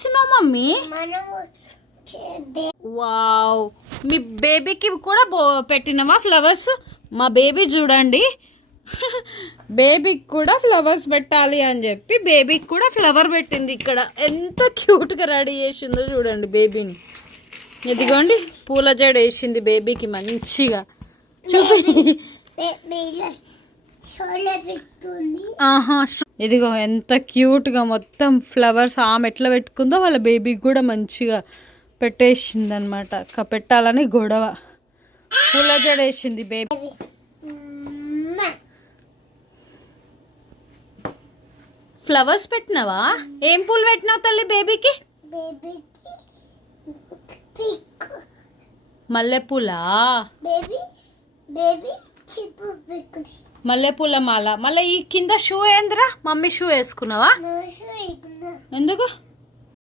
చేస్తున్నావు mummy? Wow, మీ బేబీకి కూడా పెట్టినవా ఫ్లవర్స్? మా బేబీ చూడండి, బేబీకి కూడా ఫ్లవర్స్ పెట్టాలి అని చెప్పి బేబీకి కూడా ఫ్లవర్ పెట్టింది. ఇక్కడ ఎంత క్యూట్గా రెడీ చేసిందో చూడండి బేబీని. ఇదిగోండి పూల జడ వేసింది బేబీకి మంచిగా. చూపి. ఇదిగో ఎంత క్యూట్గా మొత్తం ఫ్లవర్స్ ఆమె ఎట్లా పెట్టుకుందో వాళ్ళ బేబీకి కూడా మంచిగా పెట్టేసింది అనమాట. పెట్టాలని గొడవ. పూల జడ వేసింది బేబీ. ఫ్లవర్స్ పెట్టినావా? ఏం పూలు పెట్టినావు తల్లి బేబీకి? మల్లెపూలా? మల్లెపూల మాల. మళ్ళీ ఈ కింద షూ ఏందిరా? మమ్మీ షూ వేసుకున్నావా? ఎందుకు?